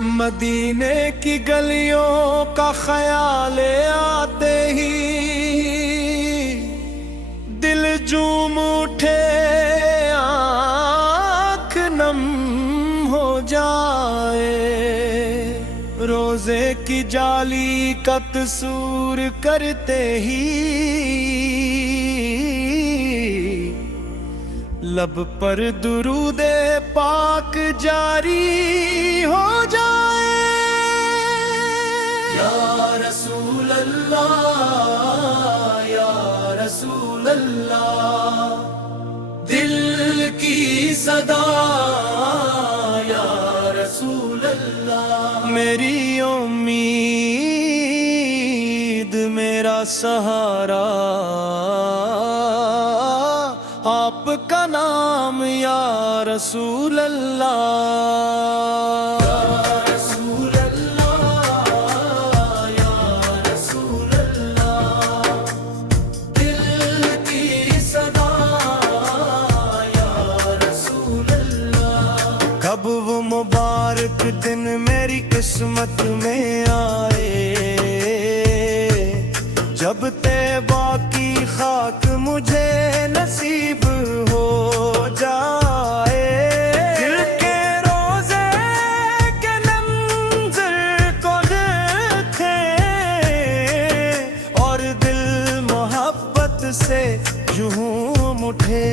मदीने की गलियों का ख्याल आते ही दिल झूम उठे, आँख नम हो जाए। रोजे की जाली का तसूर करते ही लब पर दुरूदे पाक जारी हो जाए। या रसूल अल्लाह, या रसूल अल्लाह, दिल की सदा या रसूल अल्लाह। मेरी उम्मीद मेरा सहारा आपका नाम या रसूल अल्लाह। या रसूल अल्लाह, या रसूल अल्लाह, दिल की सदा या रसूल अल्लाह। कब वो मुबारक दिन मेरी किस्मत में आए, जब तैबा की खाक मुझे नसीब हो जाए। दिल के रोजे के मंज़र को देखे और दिल मोहब्बत से यूं उठे।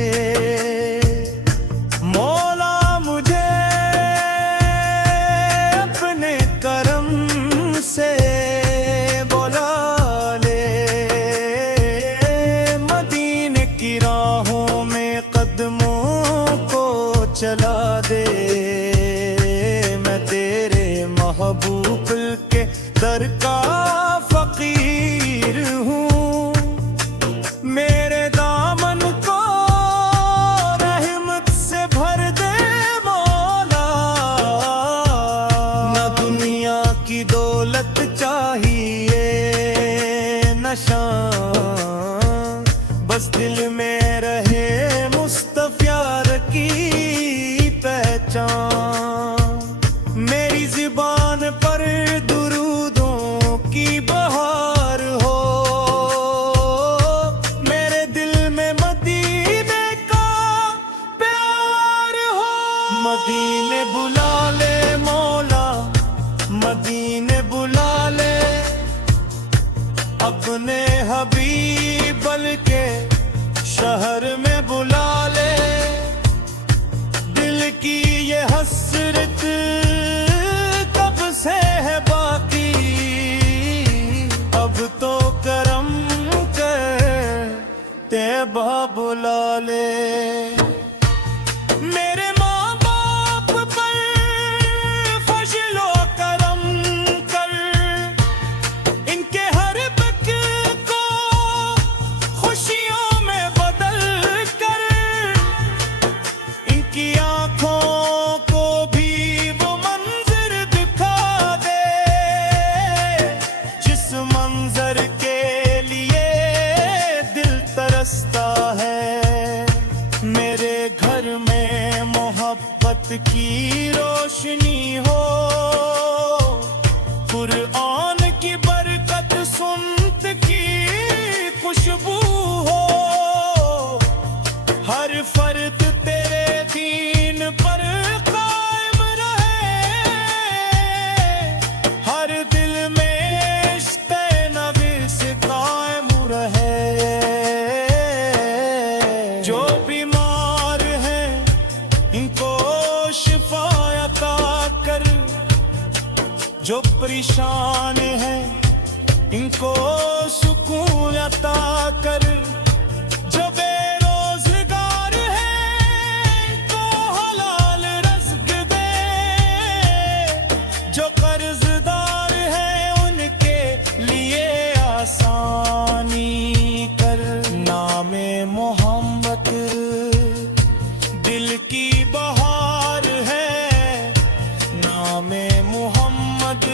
मौला मुझे अपने करम से चला दे। मैं तेरे महबूब के दर का फकीर हूँ, मेरे दामन को रहमत से भर दे मौला। न दुनिया की दौलत चाहिए न शान, बस दिल में रहे मुस्तफ़ा की पहचान। मेरी ज़ुबान पर दुरूदों की बहार हो, मेरे दिल में मदीने का प्यार हो। मदीने बुला ले मौला, मदीने बुला ले अपने हबीब बल्कि शहर में बुला ले। दिल की ये हसरत कब से है बाकी, अब तो करम कर तैबा बुला ले। मेरे माँ बाप पर फजलो करम कर, इनके हर पक को खुशियों में बदल कर। इनकी आँखों को भी वो मंजर दिखा दे, जिस मंजर के लिए दिल तरसता है। मेरे घर में मोहब्बत की रोशनी हो, कुरान की बरकत सुन्नत की खुशबू हो। हर फर्द तेरे दीन पर कायम रहे, हर दिल में इश्क़ नबी से कायम रहे। जो बीमार हैं इनको शिफा अता कर, जो परेशान हैं इनको सुकून अता कर। जो बेरोजगार हैं इनको हलाल रिज़्क़ दे, जो कर्जदार हैं उनके लिए आसानी कर। नामे मोहम्मद दिल की बहार है, नामे मोहम्मद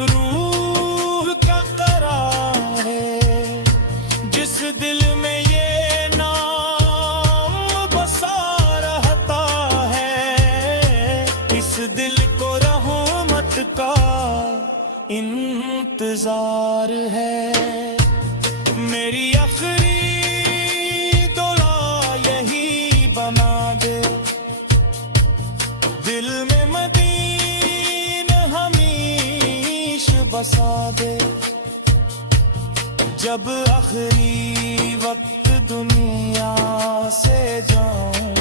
रूह का करार है। जिस इंतजार है। मेरी आखिरी दुआ यही बना दे, दिल में मदीना हमीश बसा दे। जब आखिरी वक्त दुनिया से जाऊं,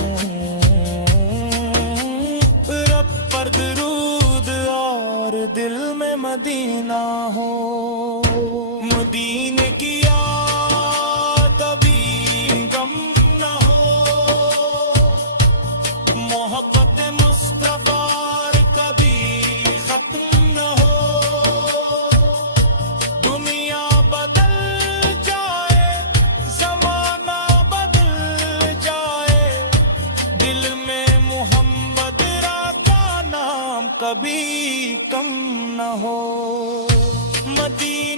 रब पर दरूद और दिल में मदीना हो। मदीने की याद अभी गम न हो, मोहब्बत मुस्तफा कभी खत्म न हो। दुनिया बदल जाए, जमाना बदल जाए, दिल में मोहम्मद का नाम कभी कम न हो। मदीना